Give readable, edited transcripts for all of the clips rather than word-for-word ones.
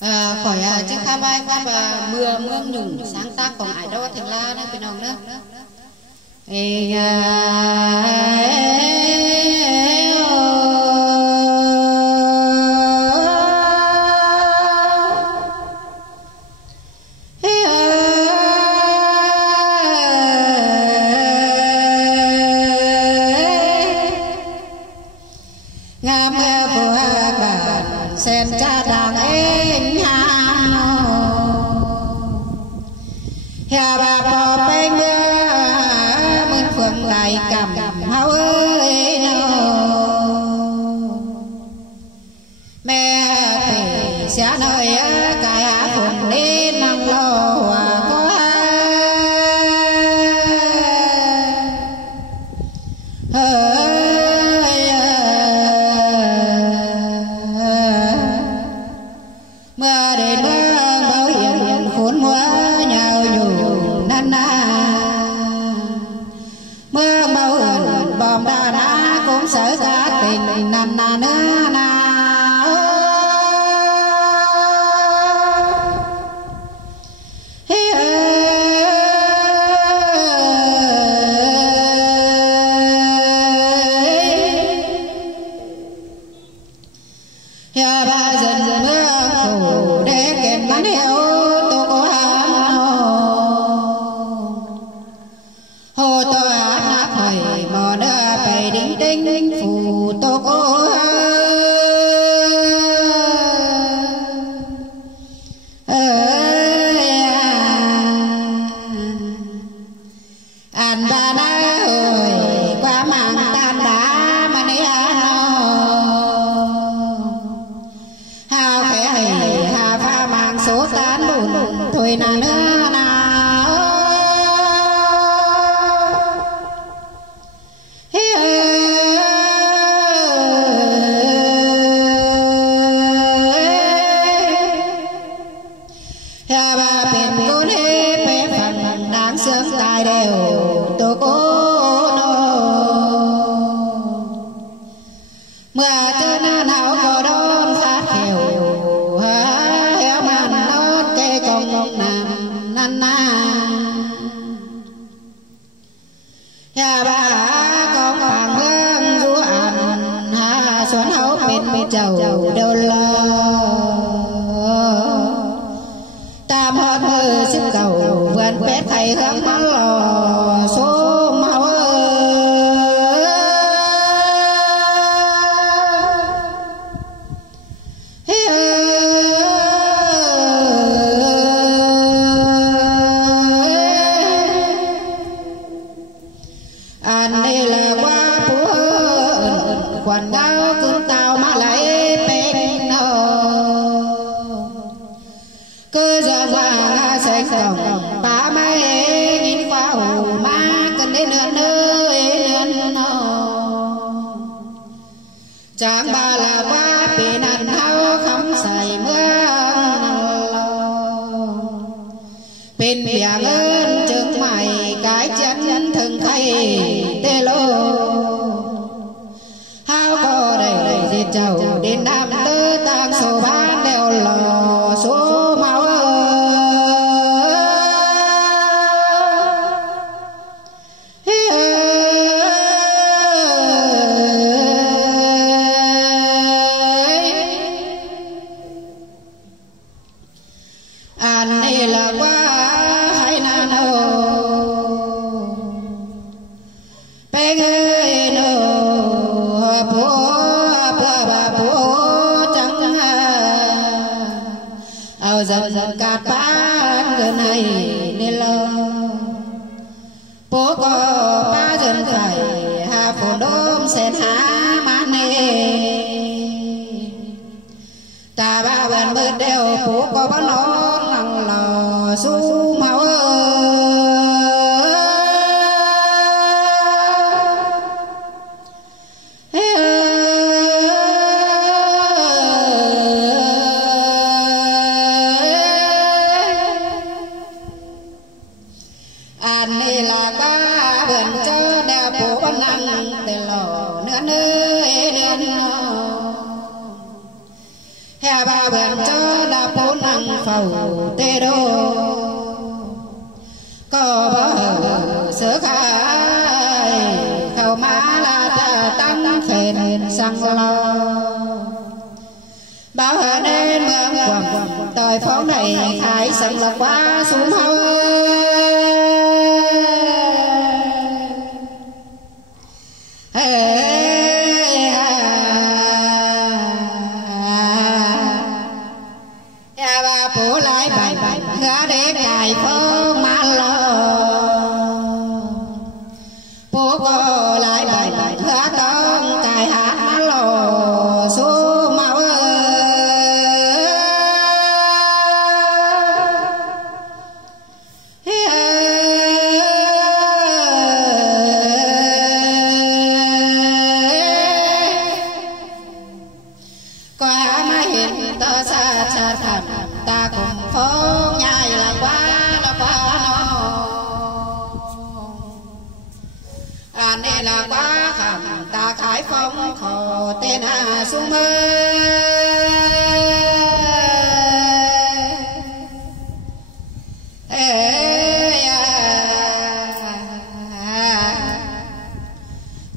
khỏi chiếc kha vai pháp mưa mương nhung sáng tácของai đó thành la nữaพี่น้องเนอะsen cha đàng anh hà hè bà bò bay mưa mơn phượng lại cầm hao ơi mẹ phải xé nơi cái phượng đi nắng lo có mưa đến mưa bao hiền khốn mưa nhào nhủ năn na mưa bao hiền bom đa ná cũng sợ cả tình năn na nữa na ba dần mưa khổ để kèm ngắn heo tô có hát hồ tô hát nát hỏi mò đưa bày đinh tinh phù tô có ăn ba na hồi qua màng tan đá mà này hà pha mang số tán bùn thôi na nữa na hà bà bên cô nê bé phần đáng sướng tài đều tô cô mưa tư na nào có đón phát hiểu héo màn nốt cây công nam nan na nhà bà con hoàng lương du ăn hà xuân hậu bên chầu đều lo tam hót mơ xếp cầu vườn pét thầy hướng món lò số máu anh đây là qua phú quần gáo cứng tao mà lại bên nó cứ giờ qua sẽ cổng ba mấy nhìn qua hồ má cần đến nữa nơi nó chẳng ba là qua bị năn hao không xài mưa bên bìa ơn chứng mày cái chân thường thay tê lô hao có đầy diệt chầu đến nam tư tang số bán đeo lò số máu anh đây là qua hai nan bé ơi nô bố bà bố trắng ao dần dần cát bán gần này nên lo bố có ba dần phải hà phổ đốm sen há má nê ta ba bên bớt đeo bố có bán nó lằng lò su máu anh đây là ba bên cho đeo bố con năng để lò nữa nơi nên hè ba bên cho đeo bố khẩu tê đô có bờ sớ khai khẩu má la ta tăng khen sang lo bao hờ nên mương quầm tời phóng này khai sẵn là quá xuống hâu bố lại bài gã để cài phong má lo bố có lại bài gã con cài hát má lo số máu có há má hiện tơ xa xa thầm ta cùng phong nhai là quá nó anh đây là quá khẩm ta khải phong khổ tên xuống mơ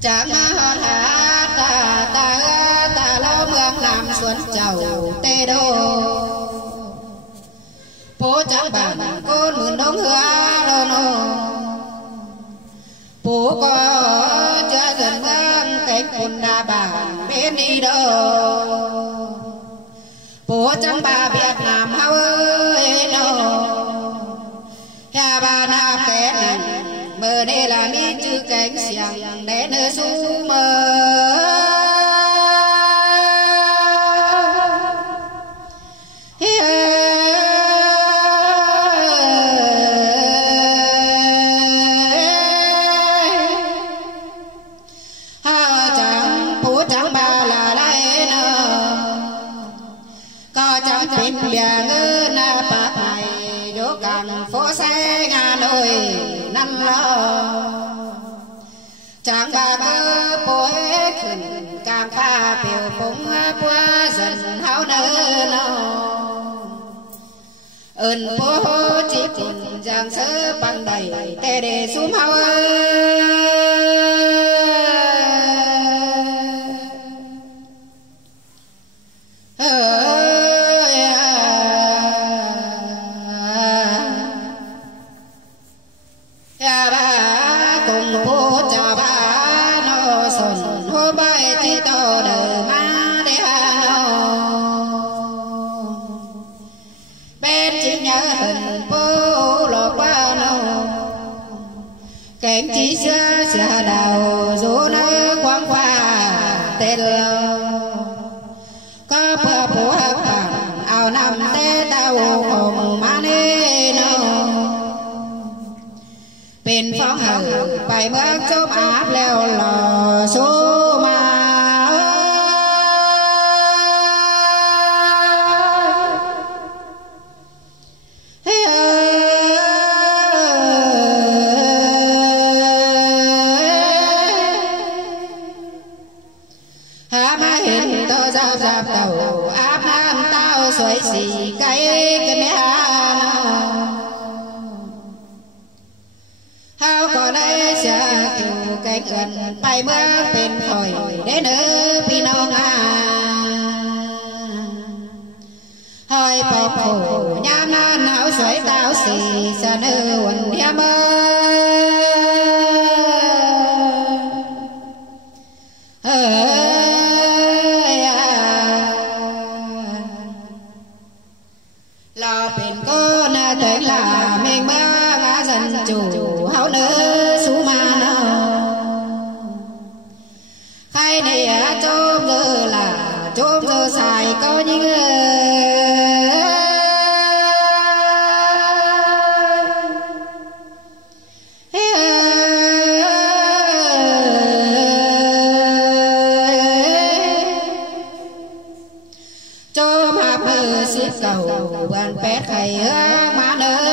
chẳng hơn hả ta lâu mương làm xuân chầu tê đô bố chẳng bàn con mượn đông hứa đô nô bố có cho gần ngang cái con đà bàn bên đi đâu bố chẳng bà Việt Nam hao ơi nô nhà bà nam kẻ này mơ đây là mi chữ cánh xiang để nơi xuống mơ bình bia ngư na bạc này vô càng phố xe nhà nồi năn lo chẳng bà cơ bối khẩn càng pha biểu phúng qua dần háo nơ nó ơn bố chỉ cùng giang sơ bằng đầy tê đề xuống háo kém chỉ xưa đào dù nó quang qua tên lo có bữa bố hấp bằng áo nằm tê tao hồng má nê nó bên phong hở bài bước chôm áp leo lò số mà giáp tàu áp nam tao xoay xì cái mẹ hao còn đây sẽ từ cái gần bay mưa bên khỏi đến nơi pinong hơi bọc khổ nhám nan áo xoay tao xì xa nơi quần hea mơ lo bên con tới là mình mơ ngã dần chủ háo nỡ sú ma nó khai này chôm giờ là chôm giờ xài có những xếp cầu bàn pét thầy má nơ